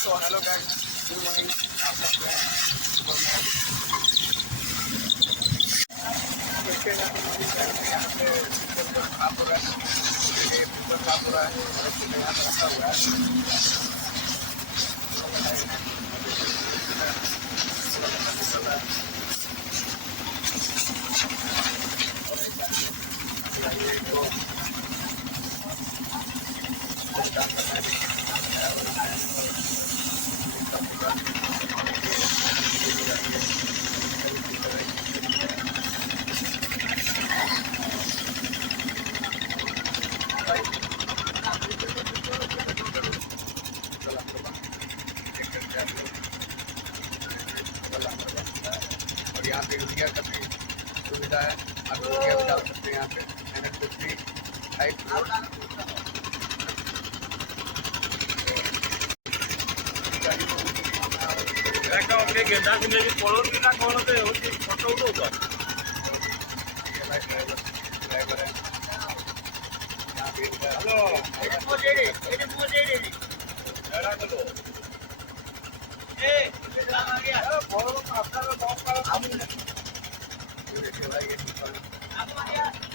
तो hello guys, good morning. आप लोग जो है सुबह में देखते हैं यहाँ पे मॉर्निंग टाइम में यहाँ पे बिल्कुल साफ हो रहा है, ये बिल्कुल साफ हो रहा है, यहाँ पे रखा हुआ है। और यहाँ पे यूरिया का भी सुविधा है, आप यूरिया भी डाल सकते हैं यहाँ पे। NH50 टाइप गेंदा से मेरी पड़ोस की ना कौन होते हैं फोटो उठो ड्राइवर है यहाँ पे। हेलो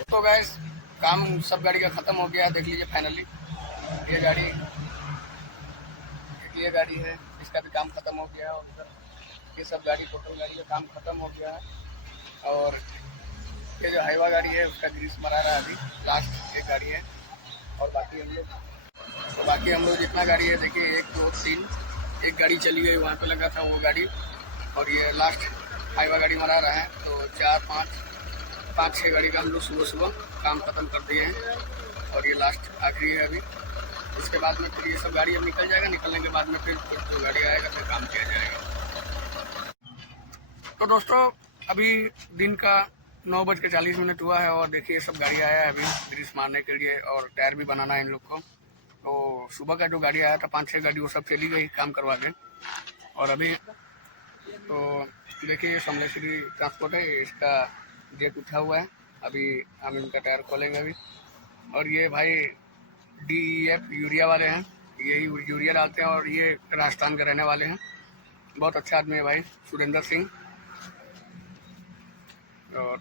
तो गैस काम सब गाड़ी का ख़त्म हो गया, देख लीजिए फाइनली। ये गाड़ी है, इसका भी काम ख़त्म हो गया है। और ये सब गाड़ी टोटल गाड़ी का काम ख़त्म हो गया है। और ये जो हाईवा गाड़ी है उसका ग्रीस मरा रहा है अभी, लास्ट एक गाड़ी है। और बाकी हम लोग जितना गाड़ी है देखिए 1 2 3 एक गाड़ी चली गई, वहाँ पे लगा था वो गाड़ी। और ये लास्ट हाईवा गाड़ी मरा रहा है। तो 4 5 6 गाड़ी का हम लोग सुबह काम ख़त्म कर दिए हैं। और ये लास्ट आखिरी है अभी। इसके बाद में फिर ये सब गाड़ी अब निकल जाएगा, निकलने के बाद में फिर जो गाड़ी आएगा फिर काम किया जाएगा। तो दोस्तों अभी दिन का 9:40 हुआ है और देखिए सब गाड़ी आया है अभी ग्रीस मारने के लिए और टायर भी बनाना है इन लोग को। तो सुबह का जो गाड़ी आया था 5 6 गाड़ी वो सब चली गई काम करवा के। और अभी तो देखिए समलेश्वरी ट्रांसपोर्ट है, इसका जेट उठा हुआ है। अभी हम इनका टायर खोलेंगे अभी। और ये भाई DEF यूरिया वाले हैं, ये यूरिया डालते हैं और ये राजस्थान के रहने वाले हैं। बहुत अच्छा आदमी है भाई सुरेंद्र सिंह। और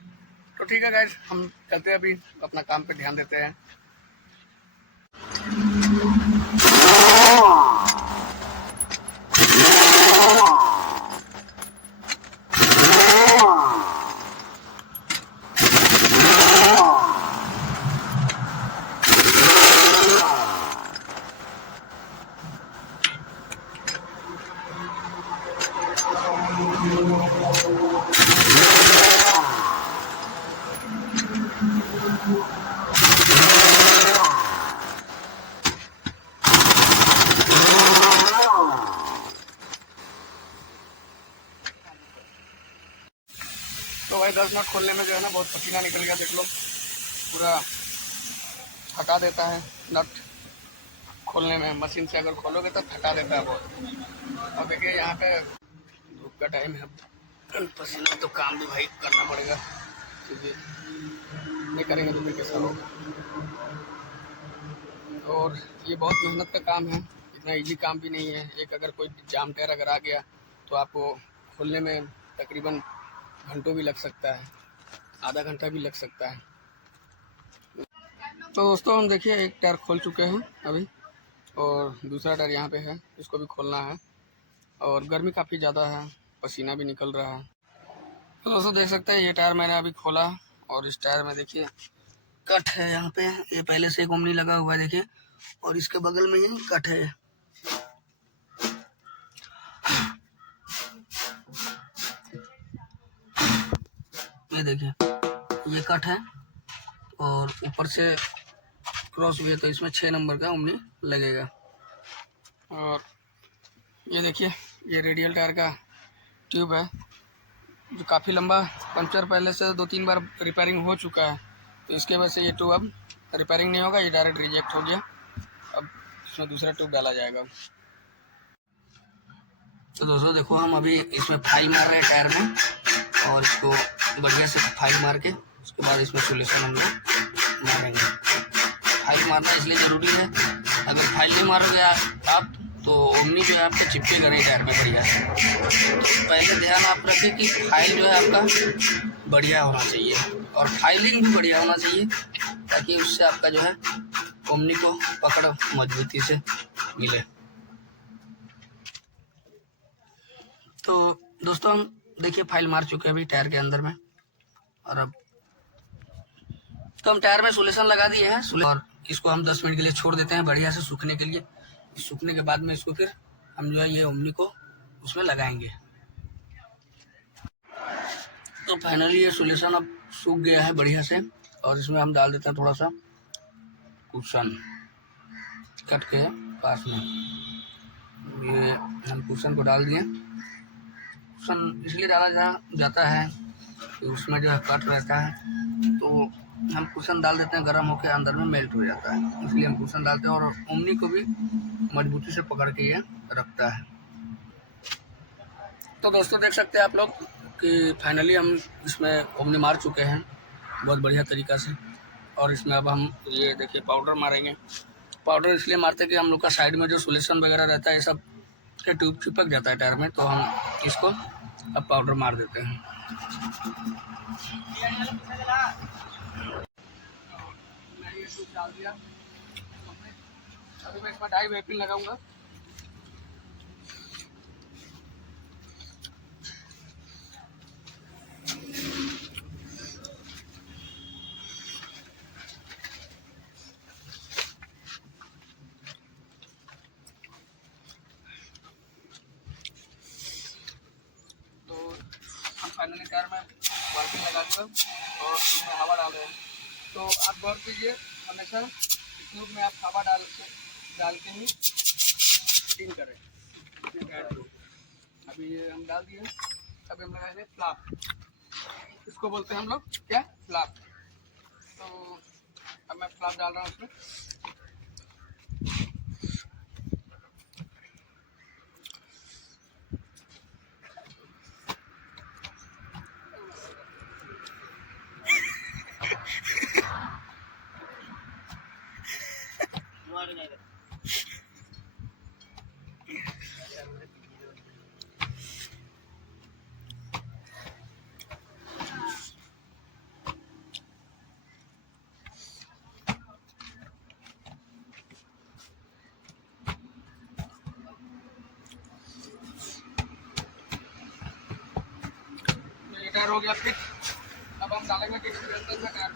तो ठीक है गाइस, हम चलते हैं अभी अपना काम पे ध्यान देते हैं। तो भाई 10 मिनट खोलने में जो है ना बहुत पसीना निकल गया, देख लो पूरा थका देता है। नट खोलने में मशीन से अगर खोलोगे तो थका देता है बहुत। अब देखिए यहाँ पे धूप का टाइम है, पसीना तो काम भी भाई करना पड़ेगा क्योंकि नहीं करेंगे तो फिर कैसा होगा। और ये बहुत मेहनत का काम है, इतना इजी काम भी नहीं है। एक अगर कोई जाम टायर अगर आ गया तो आपको खोलने में तकरीबन घंटों भी लग सकता है, आधा घंटा भी लग सकता है। तो दोस्तों हम देखिए एक टायर खोल चुके हैं अभी और दूसरा टायर यहाँ पे है, इसको भी खोलना है। और गर्मी काफ़ी ज़्यादा है, पसीना भी निकल रहा है। तो दोस्तों देख सकते हैं ये टायर मैंने अभी खोला और इस टायर में देखिए कट है यहाँ पे। ये पहले से एक ओमनी लगा हुआ है देखिए, और इसके बगल में ही कट है। ये देखिए ये कट है और ऊपर से क्रॉस भी है, तो इसमें 6 नंबर का ओमनी लगेगा। और ये देखिए ये रेडियल टायर का ट्यूब है जो काफ़ी लंबा पंचर पहले से 2-3 बार रिपेयरिंग हो चुका है, तो इसके वजह से ये ट्यूब अब रिपेयरिंग नहीं होगा, ये डायरेक्ट रिजेक्ट हो गया। अब इसमें दूसरा ट्यूब डाला जाएगा। तो दोस्तों देखो हम अभी इसमें फाइल मार रहे हैं टायर में, और इसको बढ़िया से फाइल मार के उसके बाद इसमें सोल्यूशन हम लोग मारेंगे। फाइल मारना इसलिए ज़रूरी है, अगर फाइल नहीं मारोगे आप तो ओमनी ओमनी जो है आपका चिपकेगा नहीं टायर में बढ़िया। पहले ध्यान आप रखें कि फाइल जो है आपका बढ़िया होना चाहिए और फाइलिंग भी बढ़िया होना चाहिए, ताकि उससे आपका जो है ओमनी को पकड़ मजबूती से मिले। तो दोस्तों हम देखिए फाइल मार चुके हैं अभी टायर के अंदर में, और अब तो हम टायर में सोल्यूशन लगा दिए हैं और इसको हम 10 मिनट के लिए छोड़ देते हैं बढ़िया से सूखने के लिए। सूखने के बाद में इसको फिर हम जो है ये ओमनी को उसमें लगाएंगे। तो फाइनली ये सोल्यूशन अब सूख गया है बढ़िया से, और इसमें हम डाल देते हैं थोड़ा सा कुशन कट के पास में। ये हम कुशन को डाल दिए। कुशन इसलिए डाला जाता है कि उसमें जो है कट रहता है, तो हम कुशन डाल देते हैं, गर्म होकर अंदर में मेल्ट हो जाता है, इसलिए हम कुशन डालते हैं और ओमनी को भी मजबूती से पकड़ के ये रखता है। तो दोस्तों देख सकते हैं आप लोग कि फाइनली हम इसमें ओमनी मार चुके हैं बहुत बढ़िया तरीक़ा से, और इसमें अब हम ये देखिए पाउडर मारेंगे। पाउडर इसलिए मारते हैं कि हम लोग का साइड में जो सोल्यूशन वगैरह रहता है ये सब के ट्यूब चिपक जाता है टायर में, तो हम इसको अब पाउडर मार देते हैं। डाल दिया, अभी मैं इसमें डाई वेपिंग लगाऊंगा। तो हम फाइनली टायर में वर्किंग लगा दिया और इसमें हवा डाल रहे हैं। तो आप गौर कीजिए, हमेशा ट्यूब में आप हवा डाल के ही फिटिंग करें। अभी ये हम डाल दिए, अभी हम लगाएंगे फ्लैप, इसको बोलते हैं हम लोग क्या, फ्लैप। तो अब मैं फ्लैप डाल रहा हूँ उसमें। टायर हो गया फिट। अब हम डालेंगे किक के अंदर में टायर।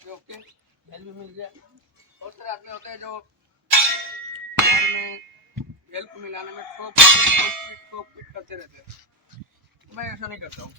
ओके, हेल्प भी मिल गया। बहुत सारे आदमी होते हैं जो टायर में हेल्प मिलाने में ठोक पीट करते रहते हैं, मैं ऐसा नहीं करता हूँ।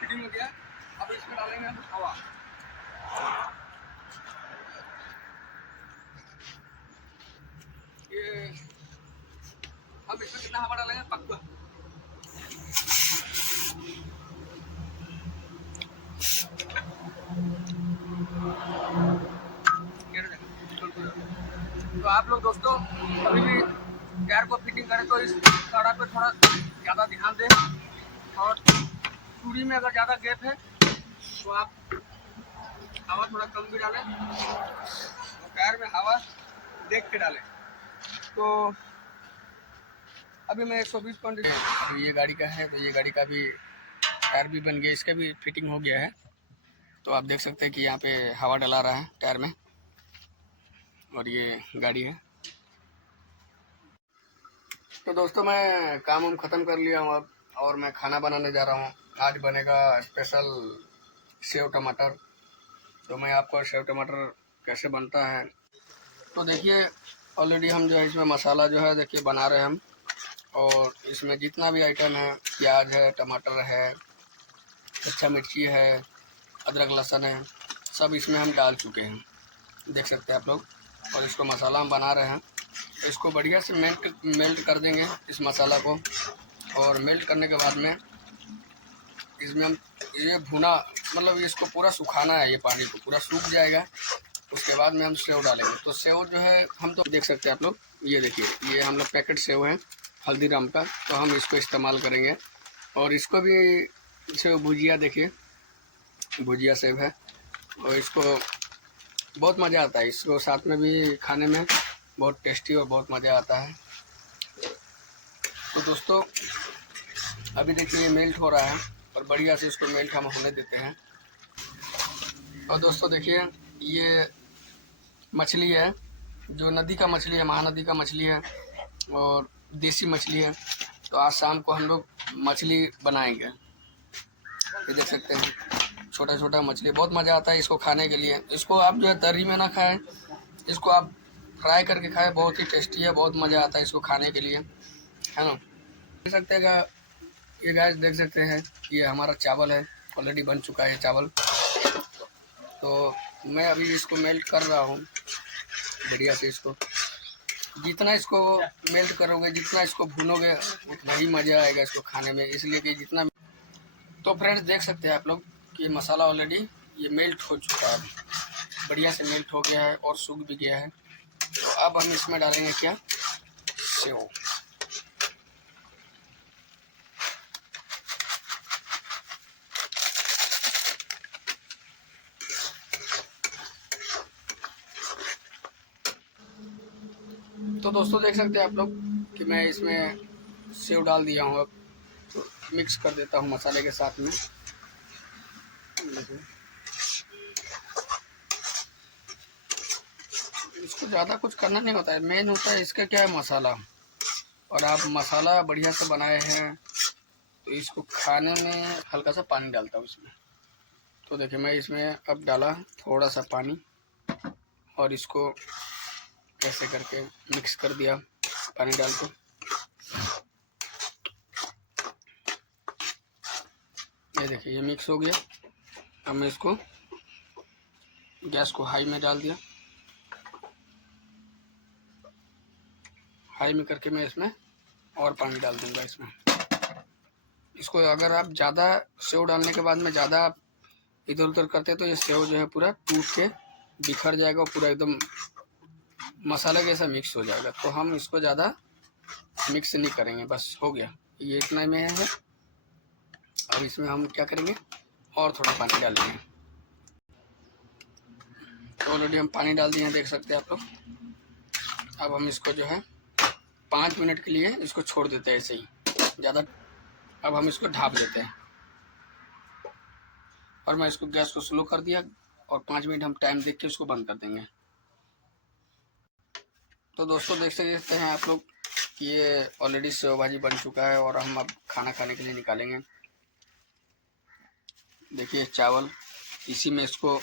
फिटिंग हो गया। अब इसमें डालेंगे हम हवा। ये अब इसमें कितना हवा डालेंगे पक्का। तो आप लोग दोस्तों कभी भी टायर को फिटिंग करें तो इस ताड़ा पे थोड़ा ज़्यादा ध्यान दें, और चूड़ी में अगर ज़्यादा गैप है तो आप हवा थोड़ा कम भी डालें। तो टायर में हवा देख के डालें। तो अभी मैं 120 कंडीशन, अभी ये गाड़ी का है, तो ये गाड़ी का भी टायर भी बन गया, इसका भी फिटिंग हो गया है। तो आप देख सकते हैं कि यहाँ पे हवा डला रहा है टायर में, और ये गाड़ी है। तो दोस्तों मैं काम वाम ख़त्म कर लिया हूँ अब, और मैं खाना बनाने जा रहा हूँ। आज बनेगा स्पेशल सेव टमाटर। तो मैं आपको सेव टमाटर कैसे बनता है तो देखिए, ऑलरेडी हम जो है इसमें मसाला जो है देखिए बना रहे हैं हम, और इसमें जितना भी आइटम है, प्याज है, टमाटर है, कच्चा मिर्ची है, अदरक लहसुन है, सब इसमें हम डाल चुके हैं, देख सकते हैं आप लोग। और इसको मसाला हम बना रहे हैं, इसको बढ़िया से मेल्ट कर देंगे इस मसाला को। और मेल्ट करने के बाद में इसमें हम ये भुना, मतलब इसको पूरा सुखाना है, ये पानी को पूरा सूख जाएगा। उसके बाद में हम सेव डालेंगे। तो सेव जो है हम तो देख सकते हैं आप लोग, ये देखिए ये हम लोग पैकेट सेव है हल्दीराम का, तो हम इसको इस्तेमाल करेंगे। और इसको भी सेव भुजिया, देखिए भुजिया सेव है, और इसको बहुत मज़ा आता है, इसको साथ में भी खाने में बहुत टेस्टी और बहुत मज़ा आता है। तो दोस्तों अभी देखिए ये मेल्ट हो रहा है, और बढ़िया से इसको मेल्ट हम होने देते हैं। और दोस्तों देखिए ये मछली है, जो नदी का मछली है, महानदी का मछली है, और देसी मछली है। तो आज शाम को हम लोग मछली बनाएंगे। ये देख सकते हैं छोटा छोटा मछली, बहुत मज़ा आता है इसको खाने के लिए। इसको आप जो है तरी में ना खाएं, इसको आप फ्राई करके खाएं, बहुत ही टेस्टी है, बहुत मज़ा आता है इसको खाने के लिए, है ना। देख सकते हैं ये गाइस, देख सकते हैं ये हमारा चावल है, ऑलरेडी बन चुका है चावल। तो मैं अभी इसको मेल्ट कर रहा हूँ बढ़िया से। इसको जितना इसको मेल्ट करोगे, जितना इसको भूनोगे, उतना ही मज़ा आएगा इसको खाने में, इसलिए कि जितना। तो फ्रेंड्स देख सकते हैं आप लोग कि ये मसाला ऑलरेडी ये मेल्ट हो चुका है, बढ़िया से मेल्ट हो गया है और सूख भी गया है। तो अब हम इसमें डालेंगे क्या, सेव। तो दोस्तों देख सकते हैं आप लोग कि मैं इसमें सेव डाल दिया हूँ। अब तो मिक्स कर देता हूँ मसाले के साथ में। इसको ज़्यादा कुछ करना नहीं होता है, मेन होता है इसका क्या है, मसाला। और आप मसाला बढ़िया से बनाए हैं तो इसको खाने में हल्का सा पानी डालता हूँ इसमें। तो देखिए मैं इसमें अब डाला थोड़ा सा पानी, और इसको कैसे करके मिक्स कर दिया पानी डाल के। ये देखिए ये मिक्स हो गया। अब मैं इसको गैस को हाई में डाल दिया, हाई में करके मैं इसमें और पानी डाल दूंगा इसमें। इसको अगर आप ज़्यादा सेव डालने के बाद में ज़्यादा आप इधर उधर करते तो ये सेव जो है पूरा टूट के बिखर जाएगा, पूरा एकदम मसाला जैसा मिक्स हो जाएगा। तो हम इसको ज़्यादा मिक्स नहीं करेंगे, बस हो गया ये इतना में है। अब इसमें हम क्या करेंगे, और थोड़ा पानी डालेंगे। तो ऑलरेडी हम पानी डाल दिए हैं, देख सकते हैं आप लोग। अब हम इसको जो है 5 मिनट के लिए इसको छोड़ देते हैं ऐसे ही, ज़्यादा। अब हम इसको ढाँप देते हैं, और मैं इसको गैस को स्लो कर दिया, और 5 मिनट हम टाइम देख के उसको बंद कर देंगे। तो दोस्तों देख सकते हैं आप लोग कि ये ऑलरेडी सेव भाजी बन चुका है, और हम अब खाना खाने के लिए निकालेंगे। देखिए चावल, इसी में इसको